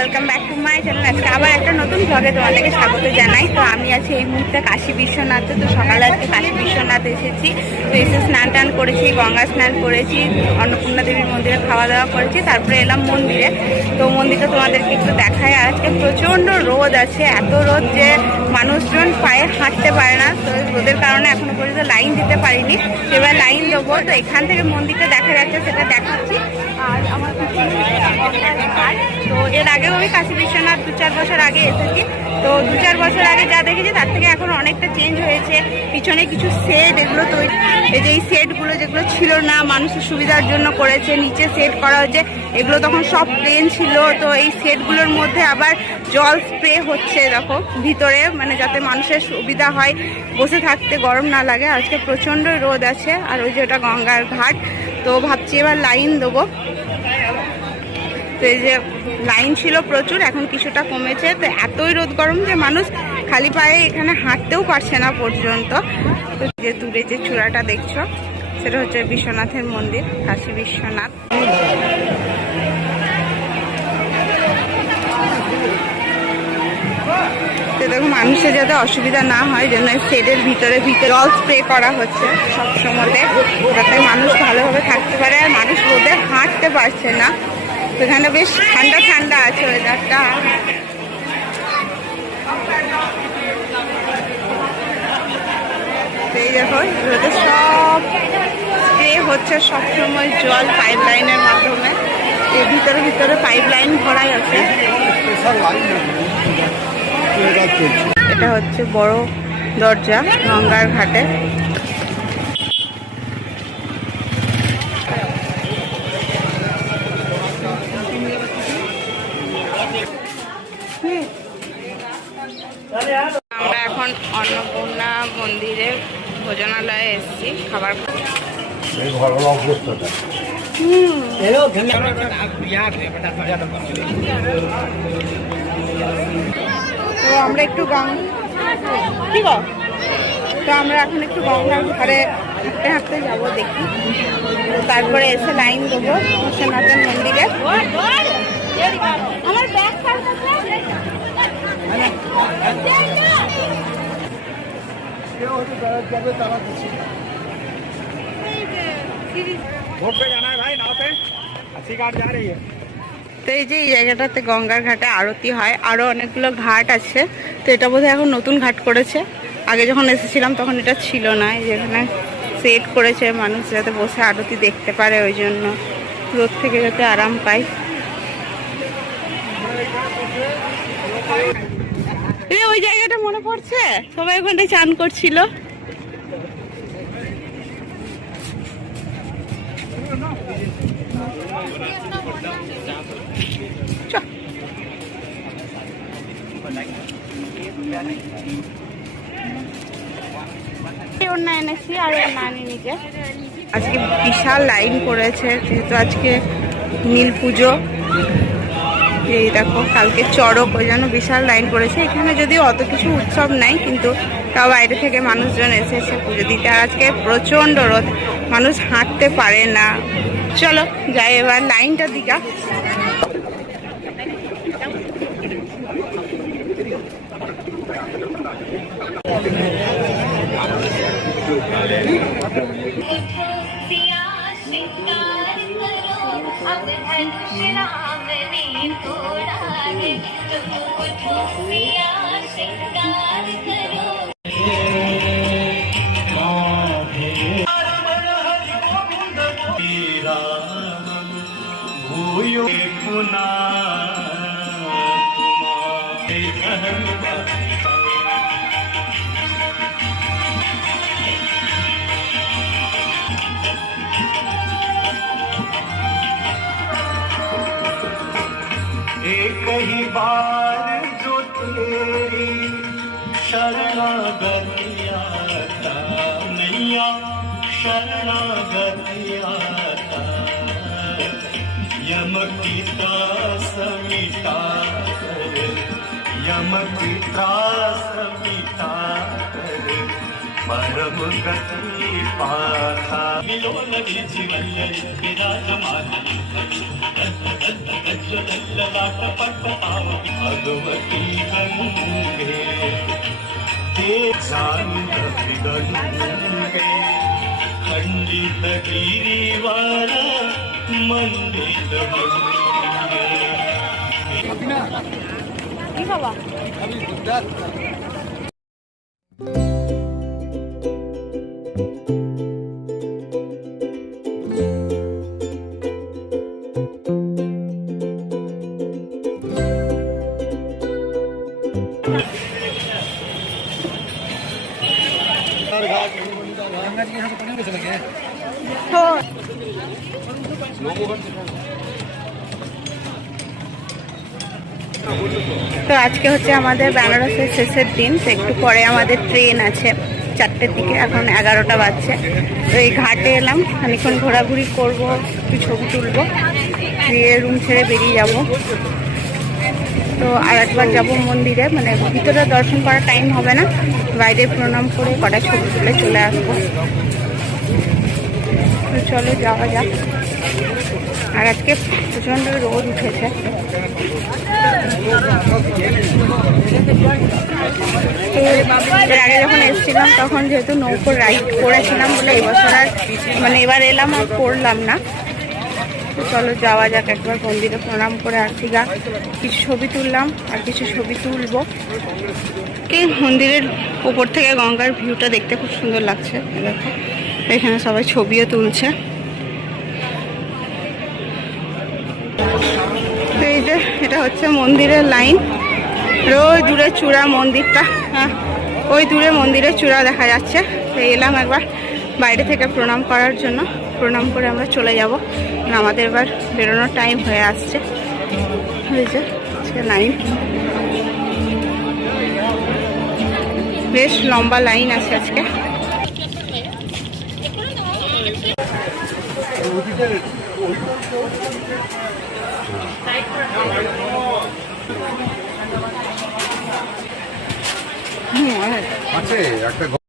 Welcome back to my channel. আজকে আবার একটা নতুন ব্লগে তোমাদেরকে স্বাগত জানাই। তো আমি আছি এই মুহূর্তে কাশী বিশ্বনাথে। তো সকালে আজকে কাশী বিশ্বনাথ এসেছি। তো এসে স্নান টান করেছি, গঙ্গা স্নান করেছি, অন্নপূর্ণা দেবীর মন্দিরে খাওয়া দাওয়া করেছি, তারপরে এলাম মন্দিরে। তো মন্দিরটা তোমাদেরকে একটু দেখায়। আজকে প্রচণ্ড রোদ আছে, এত রোদ যে মানুষজন পায়ে হাঁটতে পারে না। তো রোদের কারণে এখনো পর্যন্ত লাইন দিতে পারিনি, এবার লাইন দেবো। তো এখান থেকে মন্দিরটা দেখা যাচ্ছে, সেটা দেখাচ্ছি। আর আমার তো এর আগেও আমি কাশী বিশ্বনাথ 2-4 বছর আগে এসেছি। তো 2-4 বছর আগে যা দেখেছি তার থেকে এখন অনেকটা চেঞ্জ হয়েছে। পিছনে কিছু সেট এগুলো তৈরি, এই যে এই সেটগুলো যেগুলো ছিল না মানুষের সুবিধার জন্য করেছে, নিচে সেট করা হয়েছে। এগুলো তখন সব প্লেন ছিল। তো এই সেটগুলোর মধ্যে আবার জল স্প্রে হচ্ছে দেখো ভিতরে, মানে যাতে মানুষের সুবিধা হয়, বসে থাকতে গরম না লাগে। আজকে প্রচণ্ড রোদ আছে। আর ওই যে ওটা গঙ্গার ঘাট। তো ভাবছি এবার লাইন দেবো। তো এই যে লাইন ছিল প্রচুর, এখন কিছুটা কমেছে। তো এতই রোদ গরম যে মানুষ খালি পায়ে এখানে হাঁটতেও পারছে না পর্যন্ত। তো যে দূরে যে চূড়াটা দেখছো সেটা হচ্ছে বিশ্বনাথের মন্দির, কাশী বিশ্বনাথ। তো দেখো মানুষের যাতে অসুবিধা না হয় জন্য শেডের ভিতরে জল স্প্রে করা হচ্ছে সবসময়, যাতে মানুষ ভালোভাবে থাকতে পারে। আর মানুষ রোদে হাঁটতে পারছে না। এখানে বেশ ঠান্ডা ঠান্ডা আছে ওয়েদারটা। এই দেখো রোদে সব স্প্রে হচ্ছে সবসময় জল পাইপ লাইনের মাধ্যমে। এর ভিতরে ভিতরে পাইপ লাইন ভরাই আছে। এটা হচ্ছে বড় দরজা গঙ্গার ঘাটে। আমরা এখন অন্নপূর্ণা মন্দিরে ভোজনালয়ে এসেছি খাবার। তো আমরা একটু তো আমরা এখন একটু গঙ্গার ধারে হাঁটতে হাঁটতে যাবো, দেখি। তারপরে এসে লাইন দেবো বিশ্বনাথের মন্দিরে। আমার ব্যাগ তো এই যে এই জায়গাটাতে গঙ্গার ঘাটে আরতি হয়, আরো অনেকগুলো ঘাট আছে। তো এটা বোধহয় এখন নতুন ঘাট করেছে, আগে যখন এসেছিলাম তখন এটা ছিল না। এই যেখানে সেট করেছে মানুষ যাতে বসে আরতি দেখতে পারে, ওই জন্য রোদ থেকে যাতে আরাম পায়। ওই জায়গাটা মনে পড়ছে, সবাই ওখানটায় চান করছিল। এনেছি আর নিজে আজকে বিশাল লাইন পড়েছে, যেহেতু আজকে নীল পুজো। এই দেখো কালকে চড়ক, ওই জন্য বিশাল লাইন পড়েছে। এখানে যদিও অত কিছু উৎসব নাই, কিন্তু তাও বাইরে থেকে মানুষজন এসেছে পুজো দিতে। আর আজকে প্রচণ্ড রোদ, মানুষ হাঁটতে পারে না। চলো যাই এবার লাইনটা দিকা। कई बार जो तेरी शरणागति आता मैया शरणागति आता यम यम की त्रास मिटा कर, यम की त्रास मिटा कर, परम गति पाता। मिलो लगी जीवन विराजमान भगवती गंगे, ते जान गंगे, खंडित गिरिवार मंडित मंगे। কি বাবা তো আজকে হচ্ছে আমাদের বেনারসের শেষের দিন। তো একটু পরে আমাদের ট্রেন আছে 4টের দিকে, এখন 11টা বাজছে। তো এই ঘাটে এলাম, খানিক্ষণ ঘোরাঘুরি করবো, একটু ছবি তুলবো, দিয়ে রুম ছেড়ে বেরিয়ে যাব। তো আর একবার যাবো মন্দিরে, মানে ভিতরে দর্শন করার টাইম হবে না, বাইরে প্রণাম করে কটা ছবি তুলে চলে আসবো। তো চলো যাওয়া যাক। আর আজকে প্রচণ্ড রোদ উঠেছে। তো এর আগে যখন এসেছিলাম তখন যেহেতু নৌকো রাইড করেছিলাম বলে এবছর আর মানে এবার এলাম আর করলাম না। তো চলো যাওয়া যাক, একবার মন্দিরে প্রণাম করে আসি গা। কিছু ছবি তুললাম আর কিছু ছবি তুলবো। এই মন্দিরের উপর থেকে গঙ্গার ভিউটা দেখতে খুব সুন্দর লাগছে। দেখো এখানে সবাই ছবিও তুলছে। এই যে এটা হচ্ছে মন্দিরের লাইন, ওই দূরে চূড়া মন্দিরটা, হ্যাঁ ওই দূরে মন্দিরের চূড়া দেখা যাচ্ছে। তো এলাম একবার বাইরে থেকে প্রণাম করার জন্য, প্রণাম করে আমরা চলে যাব, আমাদের এবার বেরোনোর টাইম হয়ে আসছে। ওই যে আজকে লাইন, বেশ লম্বা লাইন আছে আজকে। আছে একটা